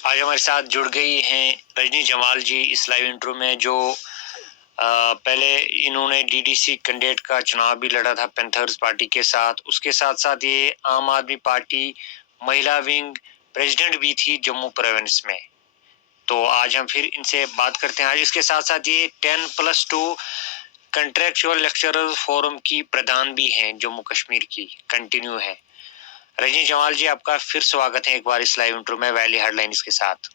आज हमारे साथ जुड़ गई हैं रजनी जमाल जी इस लाइव इंटरव्यू में, जो पहले इन्होंने डीडीसी कैंडिडेट का चुनाव भी लड़ा था पैंथर्स पार्टी के साथ। उसके साथ साथ ये आम आदमी पार्टी महिला विंग प्रेसिडेंट भी थी जम्मू प्रोविंस में। तो आज हम फिर इनसे बात करते हैं। आज इसके साथ साथ ये 10+2 कंट्रेक्चुअल लेक्चरर फोरम की प्रधान भी हैं जम्मू कश्मीर की, कंटिन्यू है। रजनी जमाल जी, आपका फिर स्वागत है एक बार इस लाइव इंटरव्यू में वैली हेडलाइंस के साथ।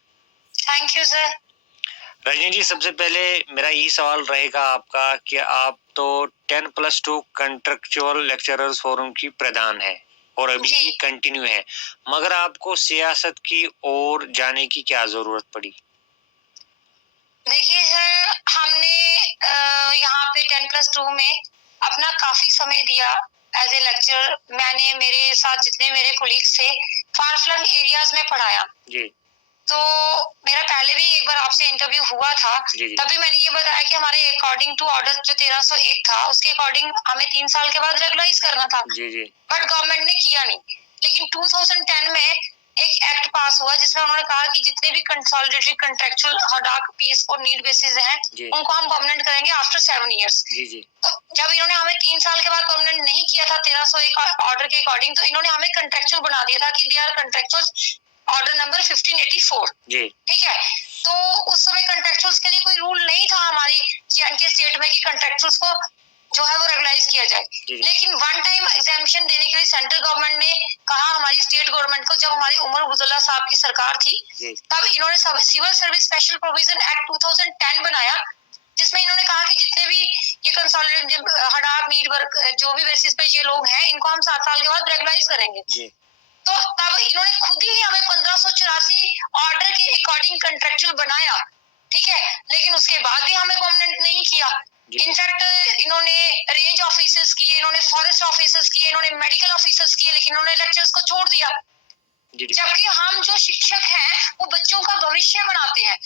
Thank you sir. Rajni ji, सबसे पहले मेरा यही सवाल रहेगा आपका कि आप तो 10+2 कंट्रेक्चुअल लेक्चरर्स फोरम की प्रधान है और अभी भी कंटिन्यू है, मगर आपको सियासत की ओर जाने की क्या जरूरत पड़ी? देखिए सर, हमने यहाँ पे 10+2 में अपना काफी समय दिया एज ए लेक्चर। मैंने मेरे साथ जितने मेरे कोलीग्स थे फार फ्लंग एरियाज में पढ़ाया जी। तो मेरा पहले भी एक बार आपसे इंटरव्यू हुआ था। तभी मैंने ये बताया कि हमारे अकॉर्डिंग टू ऑर्डर जो 1301 था उसके अकॉर्डिंग हमें 3 साल के बाद रेगुलराइज करना था। बट गवर्नमेंट ने किया नहीं। लेकिन 2010 में एक एक्ट पास हुआ जिसमें उन्होंने कहा कि जितने भी कंसोलिडेटरी कंट्रेक्चुअल हडाक पीएस और नीड बेसिस हैं उनको हम परमानेंट करेंगे आफ्टर 7 इयर्स। तो जब इन्होंने हमें 3 साल के बाद परमानेंट नहीं किया था 1301 ऑर्डर के अकॉर्डिंग, तो इन्होंने हमें कंट्रेक्चुअल बना दिया था कि they are contractual order number 1584। ठीक है। तो उस समय कंट्रेक्चुअल्स के लिए कोई रूल नहीं था हमारी जे&के स्टेट में कि कंट्रेक्चुअल्स को जो है वो रेगुलाइज किया जाए। लेकिन वन टाइम एग्जामिनेशन देने के लिए सेंट्रल गवर्नमेंट ने कहा हमारी स्टेट गवर्नमेंट को, जब हमारी उमर अब्दुल्ला साहब की सरकार थी तब इन्होंने civil service special provision act 2010 बनाया, जिसमें इन्होंने कहा कि जितने भी ये कंसोलिडेटेड हड़ाप नीड वर्क जो भी बेसिस पे ये लोग हैं इनको हम 7 साल के बाद रेगुलाइज करेंगे। तो तब इन्होंने खुद ही हमें 1584 ऑर्डर के अकॉर्डिंग कंट्रेक्चुअल बनाया। ठीक है। लेकिन उसके बाद भी हमें परमानेंट नहीं किया। इनफैक्ट इन्होंने रेंज ऑफिसर्स किए, इन्होंने फॉरेस्ट ऑफिसर्स किए, इन्होंने मेडिकल ऑफिसर्स किए, लेकिन इन्होंने लेक्चर्स को छोड़ दिया। जबकि हम जो शिक्षक हैं वो बच्चों का भविष्य बनाते हैं।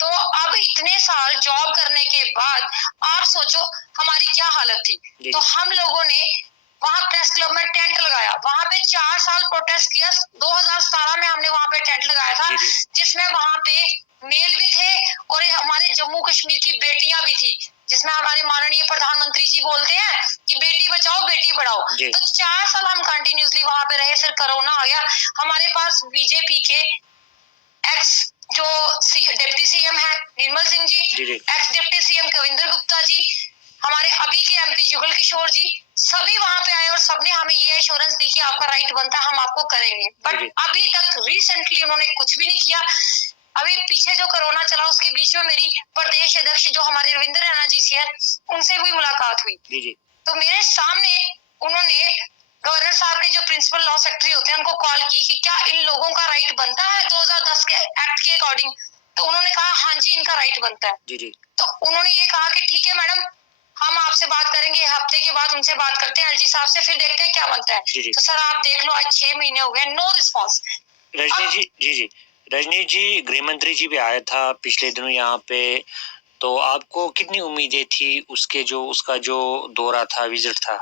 तो अब इतने साल जॉब करने के बाद आप सोचो हमारी क्या हालत थी। तो हम लोगों ने वहाँ प्रेस क्लब में टेंट लगाया, वहाँ पे 4 साल प्रोटेस्ट किया। 2017 में हमने वहाँ पे टेंट लगाया था, जिसमें वहाँ पे मेल भी थे और हमारे जम्मू कश्मीर की बेटियां भी थी, जिसमें हमारे माननीय प्रधानमंत्री जी बोलते हैं कि बेटी बचाओ बेटी पढ़ाओ। तो 4 साल हम कंटिन्यूसली वहाँ पे रहे। फिर कोरोना आ गया। हमारे पास बीजेपी के एक्स जो डिप्टी सीएम है Nirmal Singh ji, ex deputy CM Kavinder Gupta ji, हमारे अभी के एमपी जुगल किशोर जी, सभी वहां पे आए और सबने हमें ये एश्योरेंस दी कि आपका राइट बनता है, हम आपको करेंगे। बट अभी तक रिसेंटली उन्होंने कुछ भी नहीं किया। अभी पीछे जो कोरोना चला उसके बीच में मेरी प्रदेश अध्यक्ष जो हमारे रविंद्र रैना जी से है उनसे भी मुलाकात हुई। तो मेरे सामने उन्होंने गवर्नर साहब के जो प्रिंसिपल लॉ सेक्रेटरी होते हैं उनको कॉल की कि क्या इन लोगों का राइट बनता है 2010 के एक्ट के अकॉर्डिंग। तो उन्होंने कहा हाँ जी इनका राइट बनता है। तो उन्होंने ये कहा कि ठीक है मैडम, हम आपसे बात करेंगे, हफ्ते के बाद उनसे बात करते हैं एलजी साहब से, फिर देखते हैं क्या बनता है। तो सर आप देख लो आज 6 महीने हो गए, नो रिस्पॉन्स। रजनी जी, गृह मंत्री जी भी आया था पिछले दिनों यहाँ पे, तो आपको कितनी उम्मीदें थी उसका जो दौरा था, विजिट था?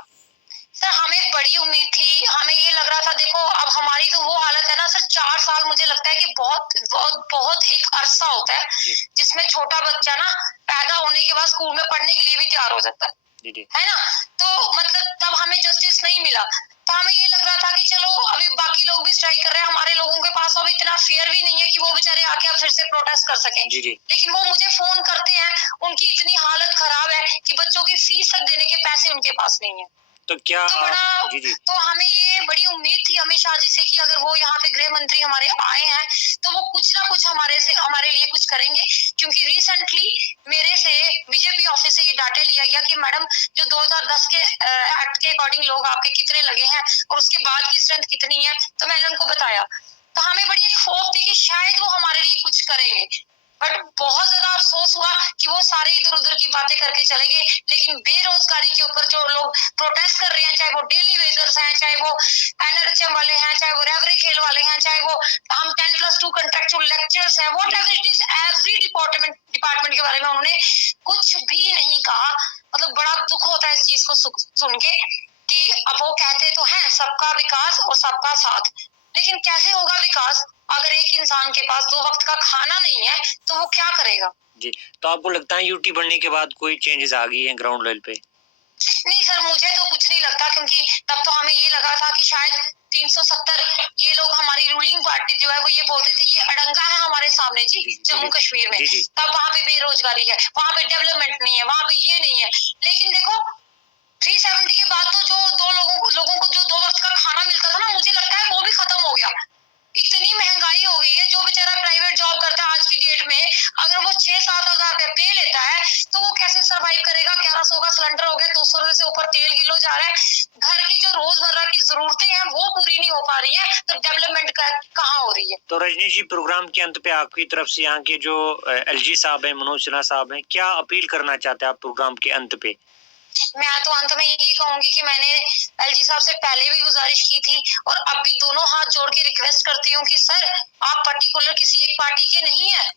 सर हमें बड़ी उम्मीद थी, हमें ये लग रहा था देखो अब हमारी तो वो हालत है ना सर, 4 साल मुझे लगता है कि बहुत बहुत बहुत एक अरसा होता है जिसमें छोटा बच्चा ना पैदा होने के बाद स्कूल में पढ़ने के लिए भी तैयार हो जाता है ना। तो मतलब तब हमें जस्टिस नहीं मिला। तो हमें ये लग रहा था कि चलो अभी बाकी लोग भी स्ट्राइक कर रहे हैं, हमारे लोगों के पास अब इतना फेयर भी नहीं है कि वो बेचारे आके अब फिर से प्रोटेस्ट कर सकें। लेकिन वो मुझे फोन करते हैं, उनकी इतनी हालत खराब है कि बच्चों की फीस तक देने के पैसे उनके पास नहीं है। तो क्या तो हमें ये बड़ी उम्मीद थी अमित शाह जी से कि अगर वो यहाँ पे गृह मंत्री हमारे आए हैं तो वो कुछ ना कुछ हमारे लिए कुछ करेंगे। क्योंकि रिसेंटली मेरे से बीजेपी ऑफिस से ये डाटा लिया गया कि मैडम जो 2010 के एक्ट के अकॉर्डिंग लोग आपके कितने लगे हैं और उसके बाद की स्ट्रेंथ कितनी है, तो मैंने उनको बताया। तो हमें बड़ी एक होप थी कि शायद वो हमारे लिए कुछ करेंगे। बट बहुत ज्यादा अफसोस हुआ कि वो सारे इधर उधर की बातें करके चले गए। लेकिन बेरोजगारी के ऊपर जो लोग प्रोटेस्ट कर रहे हैं, चाहे वो डेली वेजर्स हैं, चाहे वो एनआरएचएम वाले हैं, चाहे वो रेवरे खेल वाले हैं, चाहे वो हम 10+2 कंट्रेक्चुअल लेक्चर्स हैं, what ever it is, every department के बारे में उन्होंने कुछ भी नहीं कहा। मतलब बड़ा दुख होता है इस चीज को सुन के कि अब वो कहते तो हैं सबका विकास और सबका साथ, लेकिन कैसे होगा विकास अगर एक इंसान के पास 2 वक्त का खाना नहीं है तो वो क्या करेगा? जी, तो आपको लगता है यूटी बनने के बाद कोई चेंजेस आ गई हैं ग्राउंड लेवल पे? नहीं सर, मुझे तो कुछ नहीं लगता, क्योंकि तब तो हमें ये लगा था कि शायद 370 ये लोग, हमारी रूलिंग पार्टी जो है वो ये बोलते थे ये अड़ंगा है हमारे सामने जी, जम्मू कश्मीर में। तब वहाँ पे बेरोजगारी है, वहाँ पे डेवलपमेंट नहीं है, वहाँ पे ये नहीं है। लेकिन देखो 370 के बाद तो जो लोगों को जो 2 वक्त का खाना मिलता था ना, मुझे लगता है वो भी खत्म हो गया। इतनी महंगाई हो गई है, जो बेचारा प्राइवेट जॉब करता है आज की डेट में, अगर वो 6-7 हजार रुपए पे लेता है तो वो कैसे सरवाइव करेगा? 1100 का सिलेंडर हो गया, 200 रुपए से ऊपर तेल किलो जा रहा है। घर की जो रोजमर्रा की जरूरतें हैं वो पूरी नहीं हो पा रही है, तो डेवलपमेंट कहाँ हो रही है? तो रजनी जी, प्रोग्राम के अंत पे आपकी तरफ से यहाँ के जो एलजी साहब हैं, मनोज सिन्हा साहब हैं, क्या अपील करना चाहते हैं आप प्रोग्राम के अंत पे? मैं तो अंत में यही कहूंगी कि मैंने एलजी साहब से पहले भी गुजारिश की थी और अब भी दोनों हाथ जोड़ के रिक्वेस्ट करती हूँ कि सर, आप पर्टिकुलर किसी एक पार्टी के नहीं है।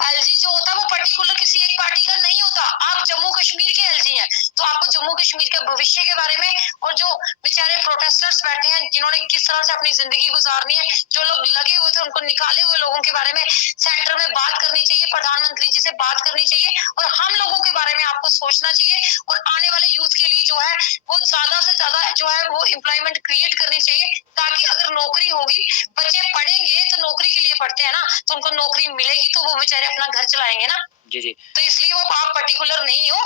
एलजी जो होता है वो पर्टिकुलर किसी एक पार्टी का नहीं होता। आप जम्मू कश्मीर के एलजी हैं, तो आपको जम्मू कश्मीर के भविष्य के बारे में, और जो बेचारे प्रोटेस्टर्स बैठे हैं जिन्होंने किस तरह से अपनी जिंदगी गुजारनी है, जो लोग लगे हुए थे उनको निकाले हुए लोगों के बारे में सेंटर में बात करनी चाहिए, प्रधानमंत्री जी से बात करनी चाहिए, और हम लोगों के बारे में आपको सोचना चाहिए। और आने वाले यूथ के लिए जो है वो ज्यादा से ज्यादा जो है वो एम्प्लॉयमेंट क्रिएट करनी चाहिए, ताकि अगर नौकरी होगी, बच्चे पढ़ेंगे तो नौकरी के लिए पढ़ते हैं ना, तो उनको नौकरी मिलेगी तो वो बेचारे अपना घर चलाएंगे ना। जी जी। तो इसलिए वो आप पर्टिकुलर नहीं हो।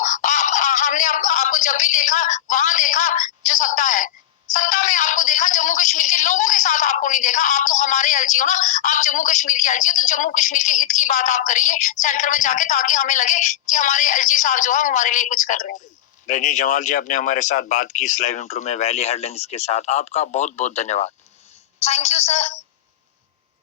हमने आपको जब भी देखा वहां देखा जो सत्ता है, सत्ता में आपको देखा, जम्मू कश्मीर के लोगों के साथ आपको नहीं देखा। आप तो हमारे एलजी हो ना, आप जम्मू कश्मीर के एलजी हो, तो जम्मू कश्मीर के हित की बात आप करिए सेंटर में जाके, ताकि हमें लगे कि हमारे एलजी साहब जो है हमारे लिए कुछ कर रहे हैं। रजनी जमाल जी, आपने हमारे साथ बात की इस लाइव इंटरव्यू में वैली हेडलाइंस के साथ। आपका बहुत बहुत धन्यवाद। Thank you sir.